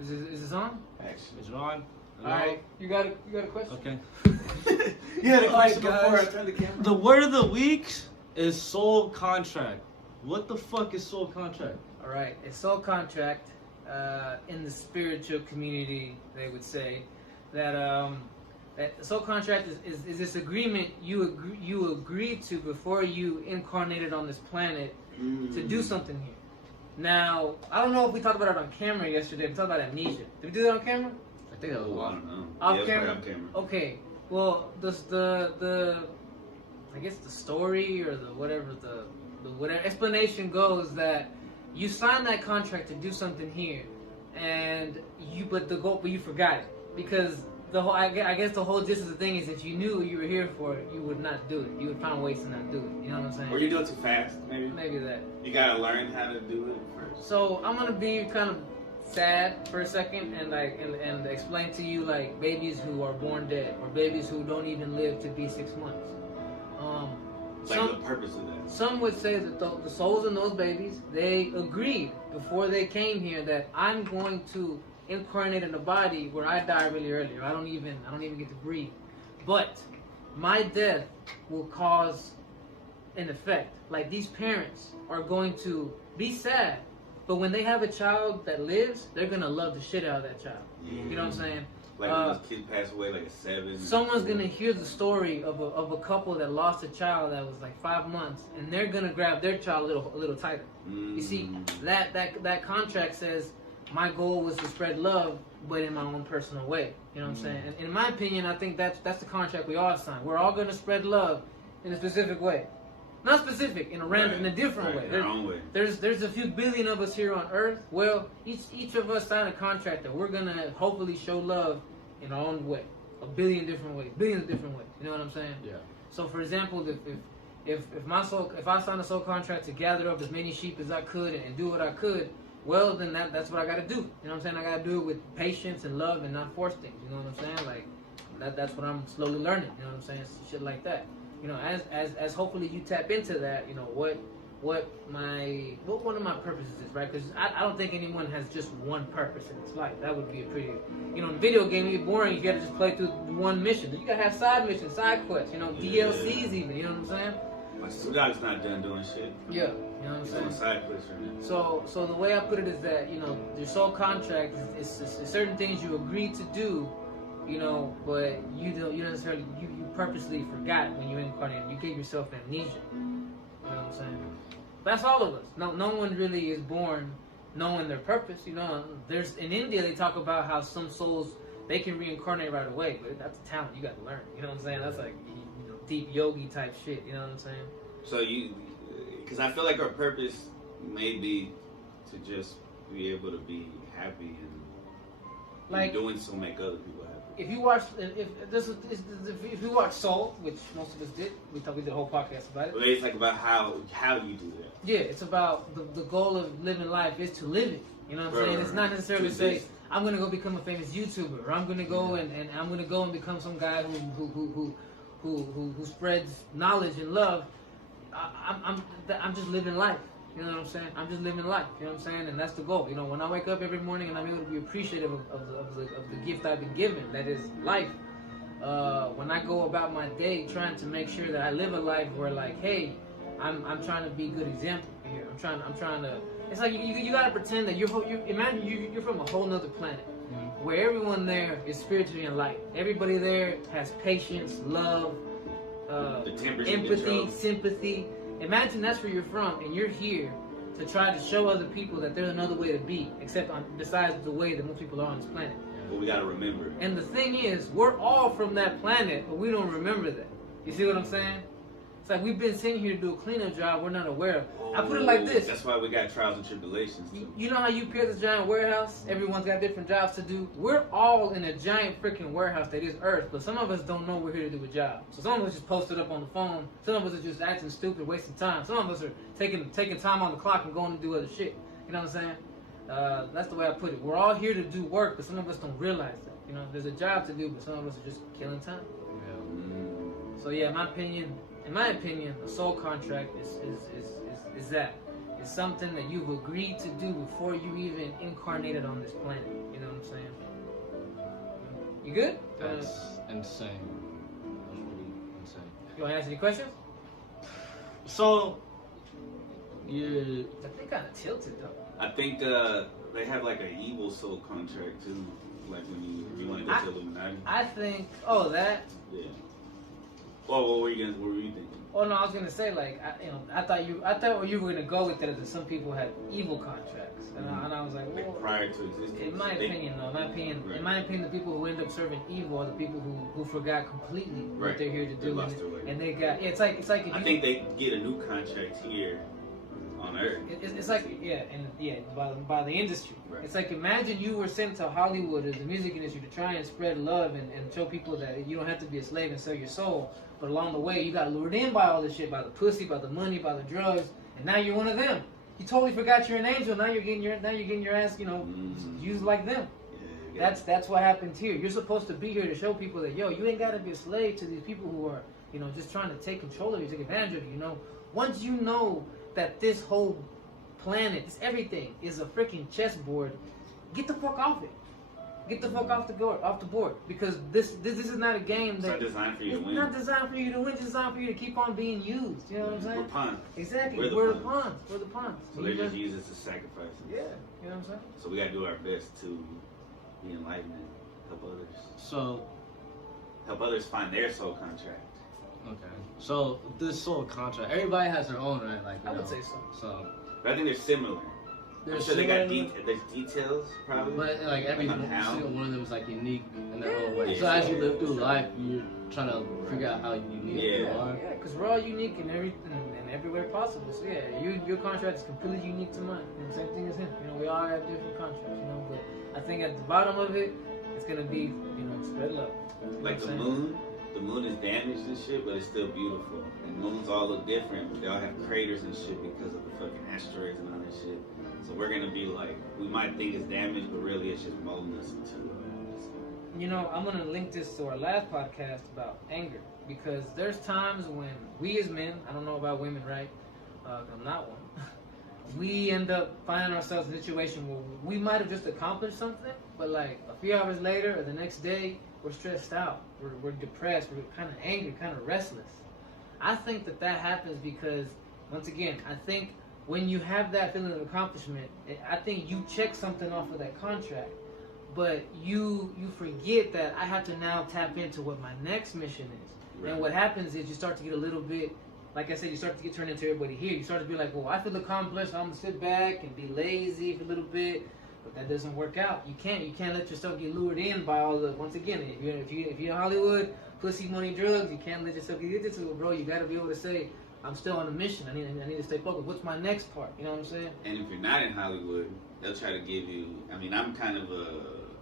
Is this on? Action. Is it on? All right, you got a question? Okay. You had a question All right, before I guys. turned the camera. The word of the week is soul contract. What the fuck is soul contract? All right, a soul contract in the spiritual community, they would say that that soul contract is this agreement you agreed to before you incarnated on this planet to do something here. Now, I don't know if we talked about it on camera yesterday. We talked about amnesia. Did we do that on camera? I think that was Oh, I one. don't know. Off Yeah, camera? off camera. Okay. Well, the I guess the story or the whatever explanation goes that you signed that contract to do something here, and but you forgot it because the whole I guess the whole gist of the thing is if you knew what you were here for, you would not do it. You would find ways to not do it. You know what I'm saying? Or you do it too fast, maybe. Maybe that. You gotta learn how to do it first. So I'm gonna be kind of sad for a second and explain to you like babies who are born dead or babies who don't even live to be 6 months. Like the purpose of that. Some would say that the souls in those babies, they agreed before they came here that I'm going to incarnate in a body where I die really early, or I don't even get to breathe. But my death will cause an effect. Like these parents are going to be sad, but when they have a child that lives, they're gonna love the shit out of that child. You know what I'm saying? Like when those kids pass away, like a 7. Someone's gonna hear the story of a couple that lost a child that was like 5 months, and they're gonna grab their child a little tighter. You see, that contract says my goal was to spread love, but in my own personal way. You know what I'm saying? And in my opinion, I think that's the contract we all sign. We're all gonna spread love in a specific way, not specific, in a different way. In our own way. There's a few billion of us here on Earth. Well, each of us sign a contract that we're gonna hopefully show love in our own way, billions of different ways. You know what I'm saying? Yeah. So, for example, if I sign a soul contract to gather up as many sheep as I could and do what I could, well, then that's what I got to do. You know what I'm saying? I got to do it with patience and love and not force things. You know what I'm saying? Like that's what I'm slowly learning. You know what I'm saying? Shit like that. You know, as hopefully you tap into that. You know what one of my purposes is, right? Because I don't think anyone has just one purpose in this life. That would be a pretty, in a video game, it'd be boring. You gotta just play through one mission. You gotta have side missions, side quests, DLCs even. You know what I'm saying? My Sudan's not done doing shit. Yeah, you know what I'm He's saying? on side quests right now. So the way I put it is that your soul contract is certain things you agreed to do, but you necessarily you purposely forgot when you incarnated. You gave yourself amnesia. You know what I'm saying? That's all of us. No one really is born knowing their purpose. There's in India they talk about how some souls they can reincarnate right away, but that's a talent you got to learn. You know what I'm saying? That's like deep yogi type shit. You know what I'm saying? So because I feel like our purpose may be to just be able to be happy and like doing so make other people happy. If you watch Soul, which most of us did, we did a whole podcast about it. But it's like about how you do that. Yeah, it's about the goal of living life is to live it. You know what I'm saying? It's not necessarily to say I'm gonna go become a famous YouTuber, or I'm gonna go and I'm gonna go and become some guy who spreads knowledge and love. I'm just living life. You know what I'm saying? I'm just living life. You know what I'm saying? And that's the goal. When I wake up every morning and I'm able to be appreciative of the gift I've been given, that is life. When I go about my day trying to make sure that I live a life where like, hey, I'm trying to be a good example here. I'm trying to. It's like you gotta pretend that you're from a whole nother planet, where everyone there is spiritually enlightened. Everybody there has patience, love, empathy, sympathy. Imagine that's where you're from, and you're here to try to show other people that there's another way to be, besides the way that most people are on this planet. But we gotta remember. And the thing is, we're all from that planet, but we don't remember that. You see what I'm saying? It's like we've been sitting here to do a cleanup job we're not aware of. I put it like this. That's why we got trials and tribulations too. You know how you appear at this giant warehouse? Everyone's got different jobs to do. We're all in a giant freaking warehouse that is Earth, but some of us don't know we're here to do a job. So some of us just posted up on the phone. Some of us are just acting stupid, wasting time. Some of us are taking time on the clock and going to do other shit. You know what I'm saying? That's the way I put it. We're all here to do work, but some of us don't realize that. There's a job to do, but some of us are just killing time. So yeah, in my opinion, a soul contract is that. It's something that you've agreed to do before you even incarnated on this planet. You know what I'm saying? You good? That's insane. That's really insane. You want to answer the questions? So, yeah. I think kind of tilted though. I think they have like an evil soul contract too. Like when you want to go to Illuminati. I think. Oh, that. Yeah. Well, what were you thinking? Oh no, I was gonna say like I thought you were gonna go with that some people had evil contracts, and I was like, well, Like prior to existence. in my opinion, the people who end up serving evil are the people who forgot completely what they're here to do, lost their way. and they got it's like if I think they get a new contract here on Earth. It's like by the industry. Right. It's like imagine you were sent to Hollywood or the music industry to try and spread love and show people that you don't have to be a slave and sell your soul. But along the way, you got lured in by all this shit, by the pussy, by the money, by the drugs, and now you're one of them. You totally forgot you're an angel. Now you're getting your ass, used like them. Yeah. That's what happened here. You're supposed to be here to show people that you ain't got to be a slave to these people who are just trying to take control of you, take advantage of you. Once you know that this whole planet, this everything is a freaking chessboard, get the fuck off it. Get the fuck off the board, because this is not a game that it's not designed for you to win. It's not designed for you to win. It's designed for you to keep on being used. You know what I'm saying? We're pawns. Exactly. We're the pawns. We're the pawns. So they just use us as sacrifices. Yeah. You know what I'm saying? So we gotta do our best to be enlightened and help others. So, help others find their soul contract. okay. So this soul contract, everybody has their own, right? Like I would say so. So, But I think they're similar. I'm sure they got there's details probably. but like every on how. single one of them is like unique in their own way. Yeah. So as you live through life, you're trying to figure out how unique you Yeah. are. Yeah, because we're all unique in every way possible. So yeah, your contract is completely unique to mine. Same thing as him. We all have different contracts. But I think at the bottom of it, it's gonna be spread love. Like the moon. The moon is damaged and shit, but it's still beautiful. And moons all look different, but they all have craters and shit because of the fucking asteroids and all that shit. So we're gonna be like, we might think it's damaged, but really it's just molding us into I'm gonna link this to our last podcast about anger, because there's times when we as men, I don't know about women, right? I'm not one. We end up finding ourselves in a situation where we might have just accomplished something, but like a few hours later or the next day, we're stressed out, we're depressed, we're kind of angry, kind of restless. I think that happens because, once again, I think when you have that feeling of accomplishment, I think you check something off of that contract, but you forget that I have to now tap into what my next mission is. Right. And what happens is you start to get a little bit, like I said, you start to get turned into everybody here. You start to be like, well, I feel accomplished, I'm gonna sit back and be lazy for a little bit. But that doesn't work out. You can't let yourself get lured in by all the, once again, if you're in Hollywood, pussy, money, drugs, you can't let yourself get into it, bro. You gotta be able to say, I'm still on a mission. I need to stay focused. What's my next part? You know what I'm saying? And if you're not in Hollywood, they'll try to give you. I mean, I'm kind of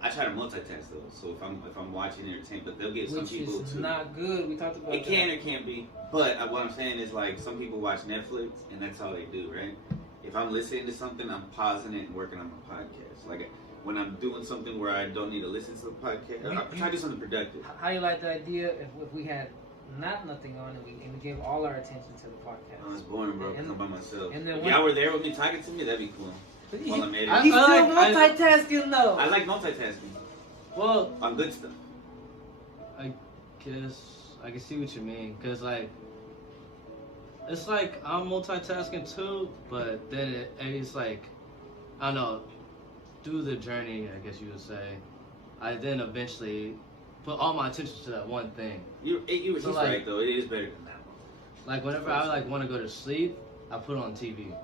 I try to multitask though. So if I'm watching entertainment, but they'll get some people is too. Not good. We talked about it. Can or can't be. But what I'm saying is like some people watch Netflix and that's all they do, right? If I'm listening to something, I'm pausing it and working on my podcast. Like when I'm doing something where I don't need to listen to the podcast, I try to do something productive. How do you like the idea if we had nothing on and we gave all our attention to the podcast? Oh, it's boring, bro. I'm by myself. And then if y'all were there with me talking to me, that'd be cool. While I'm editing. He's still multitasking though. I like multitasking. Well, on good stuff. I guess I can see what you mean, cause like it's like I'm multitasking too, but then it's like I don't know. Through the journey, I guess you would say, I then eventually put all my attention to that one thing. He's like, right though. It is better than that one. Like whenever I like want to go to sleep, I put on TV,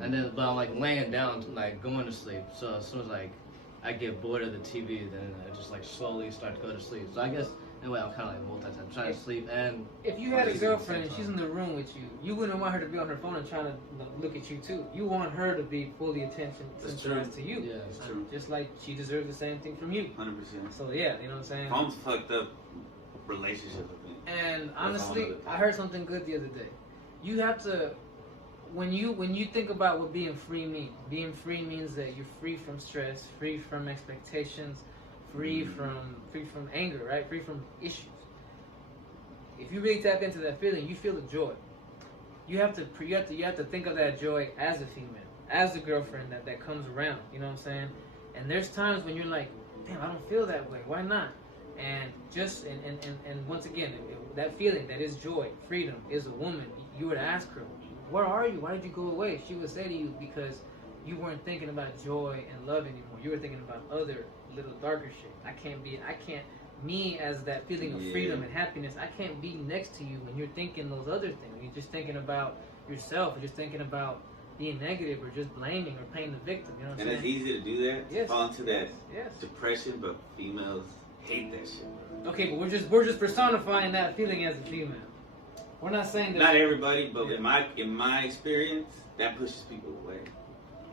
and then but I'm like laying down, like going to sleep. So as soon as like I get bored of the TV, then I just like slowly start to go to sleep. So I guess in a way I'm kind of like multitasking, I'm trying to sleep and. If you had a girlfriend and she's in the room with you, you wouldn't want her to be on her phone and trying to look at you too. You want her to be fully centralized to you. Yeah, that's true. Just like she deserves the same thing from you. 100%. So yeah, you know what I'm saying. Phone's fucked up relationship, I think. And honestly, I heard something good the other day. You have to. When you think about what being free means that you're free from stress, free from expectations, free from anger, right? Free from issues. If you really tap into that feeling, you feel the joy. you have to think of that joy as a female, as a girlfriend that comes around. You know what I'm saying? And there's times when you're like, damn, I don't feel that way. Why not? And just and once again, that feeling that is joy, freedom, is a woman. You were to ask her, where are you? Why did you go away? She would say to you, because you weren't thinking about joy and love anymore. You were thinking about other little darker shit. Me as that feeling of freedom and happiness, I can't be next to you when you're thinking those other things. You're just thinking about yourself, or just thinking about being negative, or just blaming, or playing the victim. You know what I'm saying? And it's easy to do that, Yes. fall into that Yes. depression, but females hate that shit. Okay, but we're just personifying that feeling as a female. We're not saying that. Not everybody, but in my experience, that pushes people away.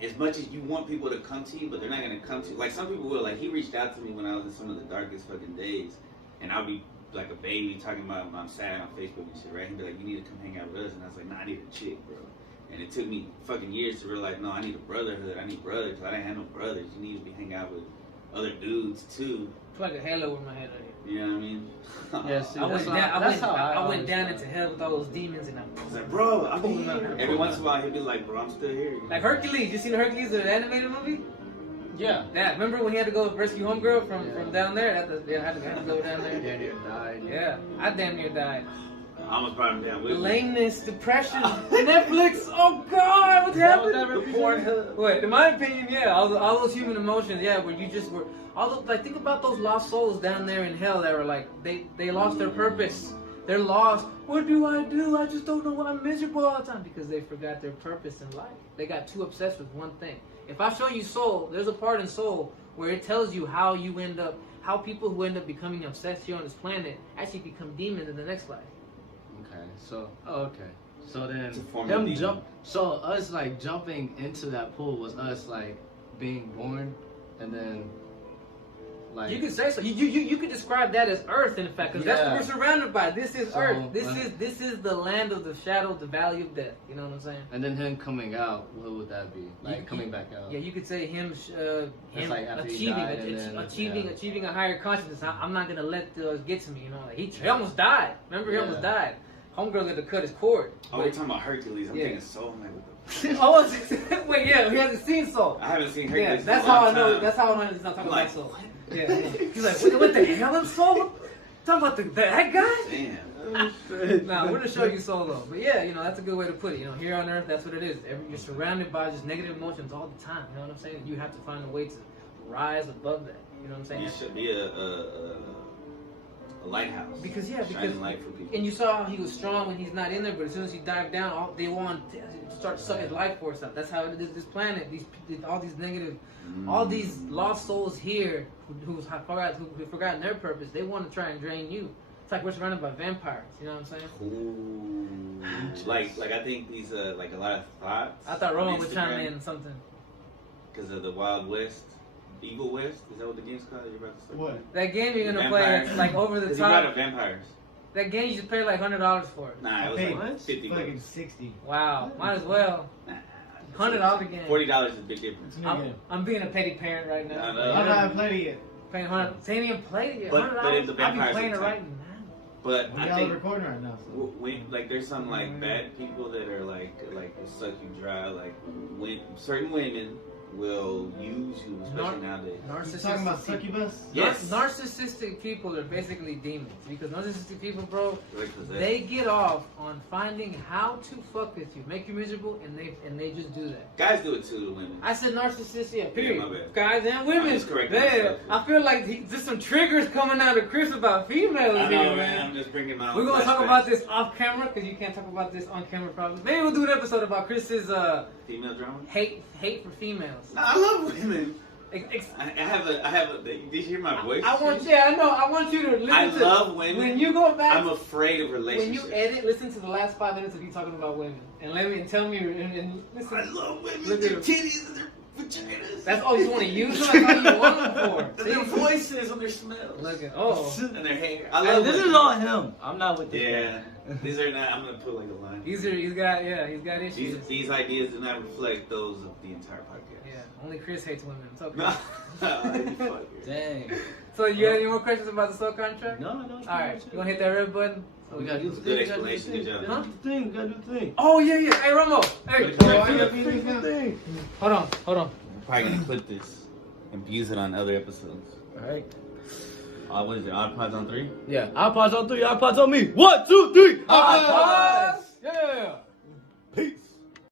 As much as you want people to come to you, but they're not gonna come to you. Like some people will. Like he reached out to me when I was in some of the darkest fucking days, and I'll be like a baby talking about I'm sad on Facebook and shit, right? He'd be like, "You need to come hang out with us," and I was like, "Nah, I need a chick, bro." And it took me fucking years to realize, no, I need a brotherhood. I need brothers. I didn't have no brothers. You need to be hanging out with other dudes too. It's like a halo over my head right here. You know what I mean? Yeah, see, I went down into hell with all those demons, and I was like, bro, I'm here. Every once in a while, he'd be like, bro, I'm still here. Like Hercules. You seen Hercules, the animated movie? Yeah. Yeah. Remember when he had to go rescue homegirl from down there? Had to go down there. Damn near died. Yeah, I damn near died. I almost brought him down with me. Lameness, depression, Netflix. Oh God, what's happening? Wait, in my opinion, yeah, all those human emotions, yeah, where you just were. Like, think about those lost souls down there in hell that were like, they lost their purpose. They're lost. What do? I just don't know why I'm miserable all the time, because they forgot their purpose in life. They got too obsessed with one thing. If I show you Soul, there's a part in Soul where it tells you how people who end up becoming obsessed here on this planet actually become demons in the next life. Okay. So then us like jumping into that pool was us like being born, and then like you could say so. You could describe that as Earth, in fact, because that's what we're surrounded by. This is Earth. This is the land of the shadow, the valley of death. You know what I'm saying? And then him coming out, what would that be? Like coming back out? Yeah, you could say him like achieving a higher consciousness. I'm not gonna let those get to me. You know, like he almost died. Remember, he almost died. Homegirl had to cut his cord. Oh, we're talking about Hercules. I'm thinking Soul. I'm like, what the wait, yeah, he hasn't seen Soul. I haven't seen Hercules. Yeah, that's how I know. That's how I know he's not talking about Soul. Yeah, he's like, what the hell is Soul? Talking about that guy? Damn. Nah, we're gonna show you Soul though. But yeah, that's a good way to put it. Here on Earth, that's what it is. You're surrounded by just negative emotions all the time. You know what I'm saying? You have to find a way to rise above that. You know what I'm saying? You should be a lighthouse. Because shining light for people. And you saw how he was strong when he's not in there, but as soon as he dived down, they want to start to suck his life force out. That's how it is. This planet, all these negative, all these lost souls here who have forgotten their purpose. They want to try and drain you. It's like we're surrounded by vampires. You know what I'm saying? Ooh. Like I think these like a lot of thoughts. I thought Roman would chime in something. Because of the Wild West. Evil West? Is that what the game's called? You're about to say? What? That game you're gonna play, like over the top. About vampires. That game you just pay like $100 for it. Nah, it was like 50 bucks. Fucking 60. Wow, might as well. Nah, $100 game. $40 is a big difference. I'm being a petty parent right now. I know. I haven't played it yet. Paying $100. Ain't even played it yet. But $100. the I'll be vampires playing it are right now. But We I got think recording right now. So. when like there's some like bad people that are like will suck you dry. Like when certain women will use you, especially nowadays. You talking about succubus? Yes. Narcissistic people are basically demons, because narcissistic people, bro, They they get off on finding how to fuck with you, make you miserable, and they just do that. guys do it too to women. I said narcissist, yeah, period. my bad. Guys and women. I'm just correcting Man, myself. I feel like there's some triggers coming out of Chris about females I here, know, man. I'm just bringing my own We're gonna talk flashbacks. about this off camera, because you can't talk about this on camera probably. Maybe we'll do an episode about Chris's female drama. hate for females. No, I love women. Ex- I have a. Did you hear my voice? I want you to listen I to. love women. When you go back, I'm afraid of when relationships. you edit, listen to the last 5 minutes of you talking about women, and tell me and listen. I love women. Look Their at titties and their vaginas. That's all you want to use them. That's all you want them for. And their See? voices and their smells. Look at And their hair. I love this women. is all him. I'm not with this. Yeah. These are not. I'm gonna put like a line. he's got issues. These ideas do not reflect those of the entire podcast. Yeah. Only Chris hates women. It's okay. Nah. You fucker. Dang. So you got any more questions about the soul contract? No. All right, you wanna hit that red button? We gotta do the Good thing. We gotta do the explanation, thing. good job. We gotta do the thing. We gotta do the thing. Oh yeah. Hey Romo. Hey. Good Oh, I explanation. gotta be this now. Hold on. I'm probably gonna clip this and use it on other episodes. Alright. What is it? Odd Pods on 3? Yeah. iPods on 3, iPods on me. 1, 2, 3. iPods!